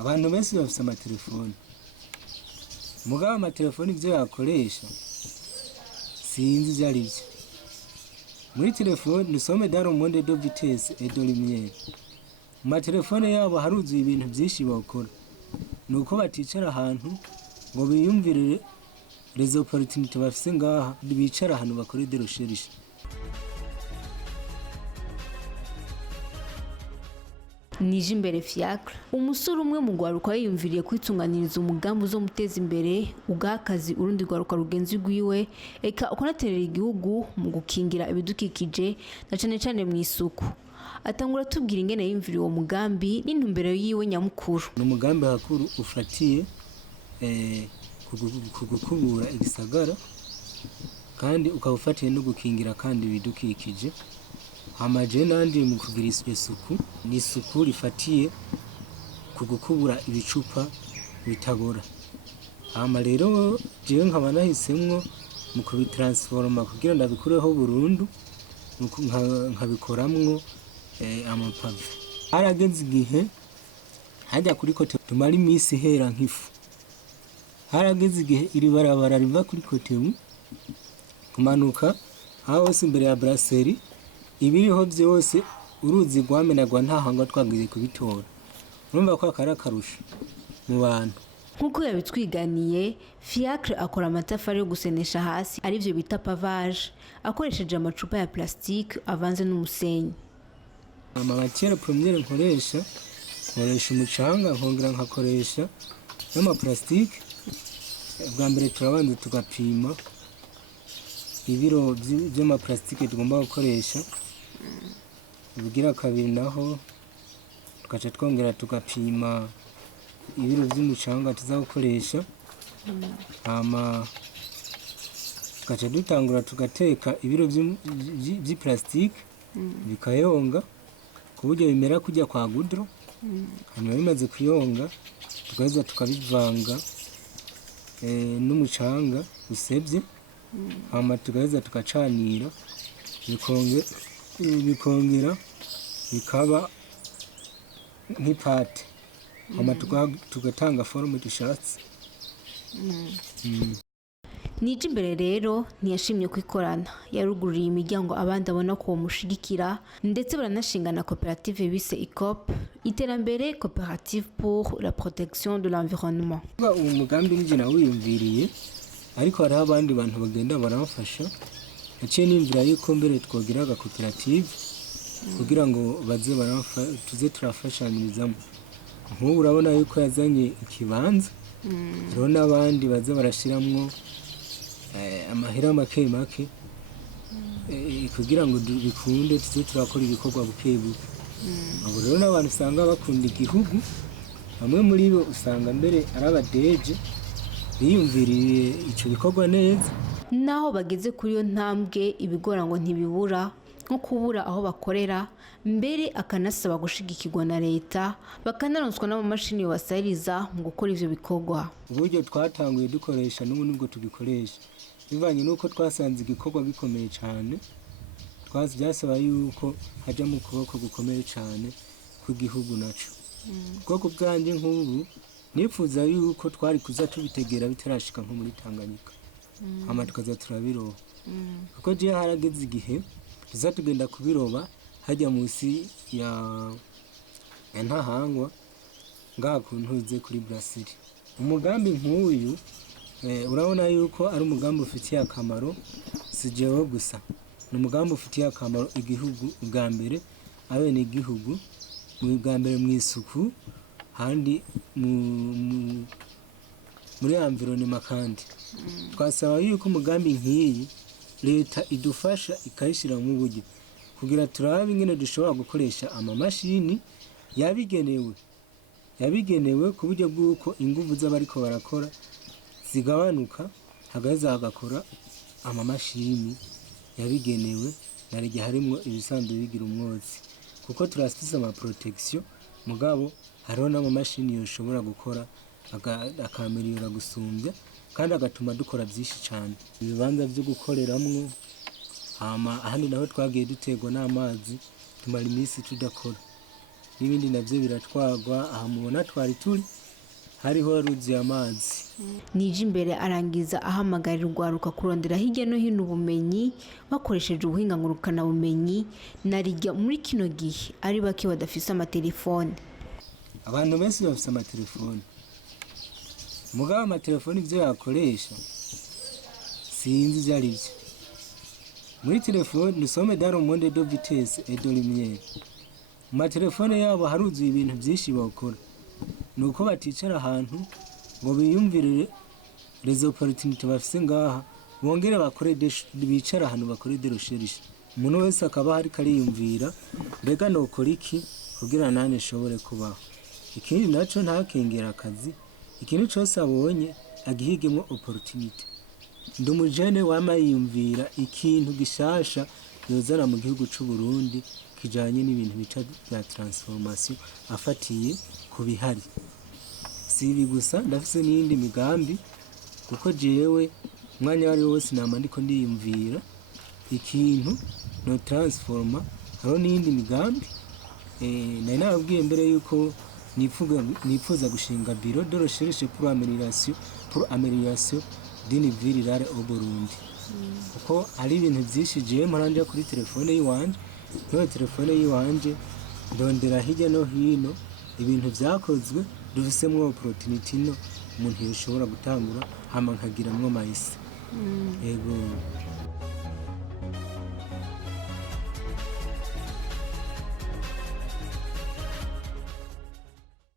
abantu benshi bafite amatelefone mugabo amatelefone ivyo yakoresha sinzi ivyo ari byo. Muri telefone nous sommes dans le monde de vitesse et de lumière. Mu matelefone yabo haruzuye ibintu byinshi bakora, nuko baticara ahantu ngo biyumvirire les opportunités bafise ngaha, bicara ahantu bakore de recherche. Nijimbere Fiacre, umusore umwe mu Urwaruka yiyumviriye kwitunganiriza umugambi uzomuteza imbere ugakazi urundi Urwaruka rugenzi rwiwe, eka ukonaterera igihugu mu gukingira ibidukikije na cane mu isuku. Atangura tubwira ingene yiyumviriye uwo mugambi n'intumbero yiwe nyamukuru. Umugambi hakuru ufatiye kugukubura igisagara kandi ukawufatiye no gukingira kandi ibidukikije. Hamaje nandi mu kugira isuku ni isuku rifatiye kugukubura ibicupa bitabora. Hama rero jewe nkaba nahisemwo mu kubitransforma kugira ndabikureho burundu nkabikoramwo amapave. Harageze igihe hajya kuri kote tumara imisi hera nk'ifu. Harageze igihe iri barabara riva kuri kote kumanuka aho imbere ya brasserie ibiriho byose uruzi rwamenagwa nta hanga twagiye kubitora. Urumva ko akara karusha mu bantu. Nkuko yabitwiganiye, Fiacre akora amatafari yo gusenesha hasi arivyo bita pavage, akoresheje amacupa ya plastique avanze n'umusenyi. Matière première nkoresha umucanga, nkongera nkakoresha n'ama plastique. Bwa mbere turabanza tugapima ibiro by'ama plastique tugomba gukoresha. Ubugira kabiri naho tugaca twongera tugapima ibiro by'umucanga tuzakoresha. Hama tugaca dutangura tugateka ibiro by'i plastique bikayonga ku buryo bimera kujya kwa gudro. Hanyuma bimaze kuyonga tugaheza tukabivanga n'umucanga usebye. Hama tugaheza tugacanira bikongera bikaba nk'ipate. Hama tugatanga forme dushatse. Nijimbere rero ntiyashimye kwikorana, yaruguriye imiryango abandi abona ko mushigikira, ndetse baranashingana koperative bise ICOP, iterambere coopérative pour la protection de l'environnement. Uwo mugambi nije nawiyumviriye, ariko hari abandi bantu bagenda baramfasha. Naciye nimvira yuko mbere twogira aga koperative kugira ngo baze tuze turafashanyirizamo. Nk'ubu urabona yuko yazanye ikibanza, rero n'abandi baze barashiramwo amahera make kugira ngo bikunde tuze turakora ibikorwa buke buke. Abo rero n'abantu usanga bakunda igihugu, bamwe muri bo usanga mbere ari abadeje biyumviriye ico bikorwa neza. Naho bageze kuri yo ntambwe ibigora ngo ntibibura, nko kubura aho bakorera, mbere akanasaba gushigikirwa na leta, bakanaronswa n'amamashini basayiriza mu gukora ivyo bikorwa. Uburyo twatanguye dukoresha n'ubu nibwo tubikoresha, bivanye nuko twasanze igikorwa gikomeye cyane. Byasaba yuko haja mu kuboko gukomeye cyane kw'igihugu naco. Ubwoko bwanje nk'ubu nifuza yuko twari kuza tubitegera bitarashika nko muri Tanganyika. Hama tukaza turabiroba. Kuko je harageze igihe tuza tugenda kubiroba hajya munsi ya ntahangwa ngaha kuntuze kuri brasserie. Umugambi nk'uyu urabona yuko ari umugambi ufitiye akamaro si jewe gusa. Ni umugambi ufitiye akamaro igihugu bwa mbere, abene igihugu mu bwa mbere mu isuku, handi muri environnement kandi. Twasaba yuko umugambi nk'iyi leta idufasha ikayishira mu buryo kugira turabe ingene dushobora gukoresha amamashini yabigenewe ku buryo bw'uko inguvu z'abariko barakora zigabanuka, hagaza hagakora amamashini yabigenewe narige harimwo ibisanzwe bigira umwotsi. Kuko turafise ama protection mugabo hariho n'amamashini yoshobora gukora akamerera gusumbya kandi agatuma dukora byinshi cyane. Ibibanza byo gukoreramwo, hama ahandi naho twagiye dutegwa n'amazi tumara iminsi tudakora. n'ibindi navyo biratwagwa. Aha mubona twari turi hariho ruzi amazi. Nijimbere arangiza ahamagarira urwaruka kurondera hirya no hino ubumenyi bakoresheje ubuhinga ngurukana bumenyi narirya muri kino gihe ari bake badafise amatelefone. Abantu benshi bafise amatelefone, mugabo amatelefone ivyo yakoresha sinzi ivyo ari vyo. Muri telefone nous sommes dans le monde de vitesse et de lumière. Mu matelefone yabo haruzuye ibintu vyinshi bakora, nuko baticara ahantu ngo biyumvirire les opportunités bafise ngaha, bongere bakore bicara ahantu bakore de recherche. Umuntu wese akaba hari kariyumvira mbega nokora iki kugira nane nshobore kubaho. Ikindi naco ntakengera akazi, ikintu cose abonye agihigemo opportunité. Ndi umujene wama yiyumvira ikintu gishasha yozana mu gihugu c'u Burundi kijanye n'ibintu bica bya transformation afatiye ku bihari. Si ibi gusa ndafise n'iyindi migambi, kuko jewe umwanya wari wose nama ndiko ndiyumvira ikintu no transforma. Hariho n'iyindi migambi nari nababwiye mbere yuko nifuza gushinga bureau de recherche pour amélioration d'une ville rurale au Burundi. Kuko hari ibintu vyinshi jewe muranja kuri telefone yiwanje, no telefone yiwanje ndondera hirya no hino ibintu vyakozwe dufisemwo opportunity no umuntu yoshobora gutangura hama nkagiramwo mahise. Yego.